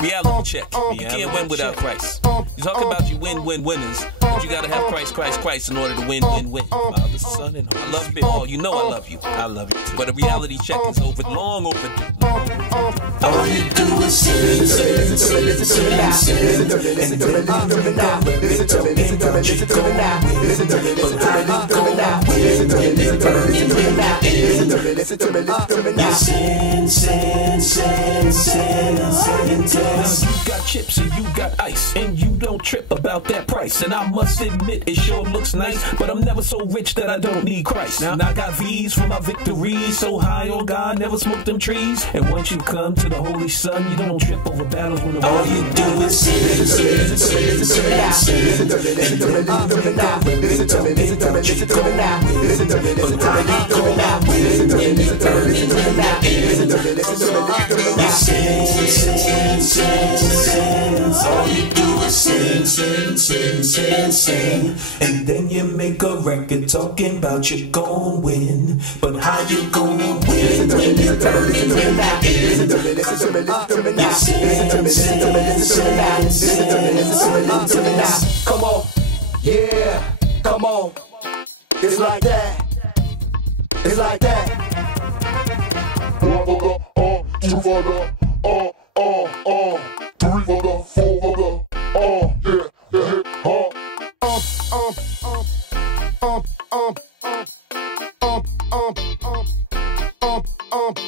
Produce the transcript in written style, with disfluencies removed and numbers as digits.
Reality check. You can't win without Christ. You talk about you winners, but you gotta have Christ in order to win. Father, Son, and I love you all. You know I love you. I love you too. But a reality check is long overdue. All you do is sin, listen to me now. Listen to me, listen to me, listen to me now. Listen to me, listen to me, listen to me now. Listen to me, listen to me, listen to me now. Listen to me, listen to me, listen to me now. Listen to me, listen to me, listen to me now. Sin. Now you got chips and you got ice, and you don't trip about that price. And I must admit, it sure looks nice, but I'm never so rich that I don't need Christ. Now I got V's for my victories, so high on God, never smoke them trees. And once you come to the Holy Son, you don't trip over battles when the all you do is sin. Listen to me, listen to me, listen to me now. Listen to me, listen to me, listen to me now. Listen to me, listen to me, listen to me now. Listen to me, listen to me, listen to me now. Listen to me, listen to me, listen to me now. Listen to me, listen to me, listen to me now. Sin. All you do is sin. And then you make a record talking about you gon' win. But how you gonna win? Listen to me, listen to me, listen to me now. Listen to me, listen to me, listen to me now. Listen to me, listen to me, listen to me now. Listen to me, listen to me, listen to me now. Come on, yeah, come on. It's like that. It's like that. One for the, two for the, three for the, four for the, yeah.